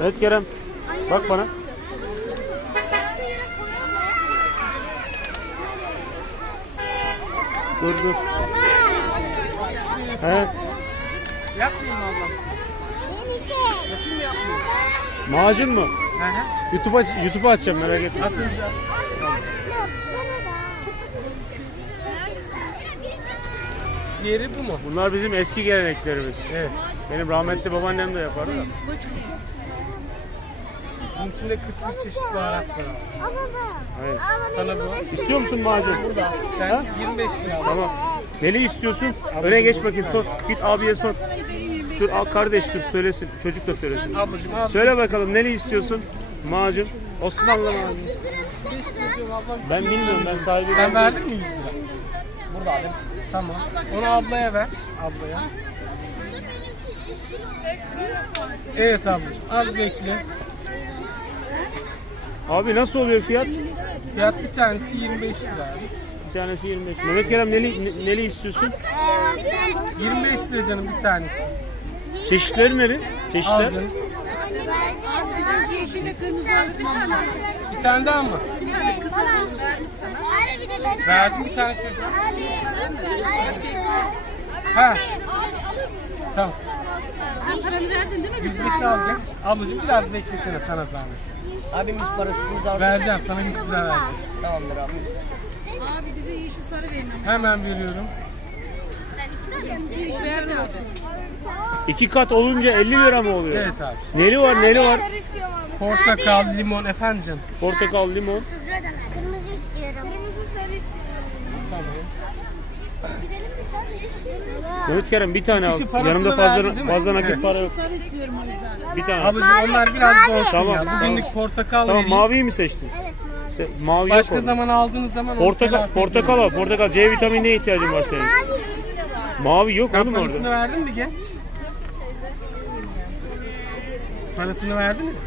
Evet Kerem. Annem Bak bana. Dur dur. He. Yapmayayım ablam. Macun mu? Aha. YouTube aç. YouTube a açacağım merak etme. Atınca. Ederim. yeri bu mu? Bunlar bizim eski geleneklerimiz. Evet. Benim rahmetli babaannem de yapardı. Bunun içinde 43 çeşit baharat var. Evet. Sana bu. İstiyor musun macun? Sen 25 lira. Tamam. Neli istiyorsun? Abi, Öne geç bakayım sor. Ya. Git abiye sor. Dur kardeş dur söylesin. Çocuk da söylesin. Ablacım, ablacım. Söyle bakalım neli istiyorsun? Macun. Osmanlı mı? Ben bilmiyorum ben sahibi. Sen verdin mi 100 burada abi. Tamam. Onu Abla, ablaya ver. Ablaya. ablaya. Evet ablacım. Az abi. Az bekle. Abi nasıl oluyor fiyat? Fiyat bir tanesi 25 lira abi. Bir tanesi 25 lira. Mehmet Kerem neli, neli istiyorsun? Lira? 25 lira canım bir tanesi. Neyi Çeşitler neli? Çeşitler. Al verdi, verdi. Abi, bizim bir tane daha, alır, daha alır, mı? Bir tane kız alayım vermiş sana. Verdim bir tane çocuğa. Hayırdır. Hayırdır. Ha. Hayırdır. Al, al, al, al, al. Tamam. Sen paranı verdin değil mi? 105'i al gel. Ablacığım biraz al. beklesene sana zahmet. Abim biz parasını da Vereceğim sana 100 lira vereceğim. Tamamdır abi. Abi bize yeşil sarı verin ama. Hemen veriyorum. İki, de iki, de bir bir ver iki kat olunca Adam, 50 lira mı oluyor? Abi. Evet abi. Neli var neli var? Karni, karni. Portakal, limon efendim. Portakal, Portakal limon. Kırmızı istiyorum. Kırmızı sarı istiyorum. Tamam. Buyut Kerem bir tane al. Yanımda fazla verdi, fazla, fazla evet. nakit para yok. Bir tane. Abi mavi, onlar biraz mavi. Olsun. Tamam. Ya, mavi. bugünlük portakal. Tamam, tamam maviyi mi seçtin? Evet mavi. Se mavi Başka yok zaman aldığınız Portak zaman portakal portakal al portakal C vitaminine ihtiyacın var senin. Mavi, mavi. yok Sen oğlum orada. Sen parasını verdin mi ki? Parasını verdiniz.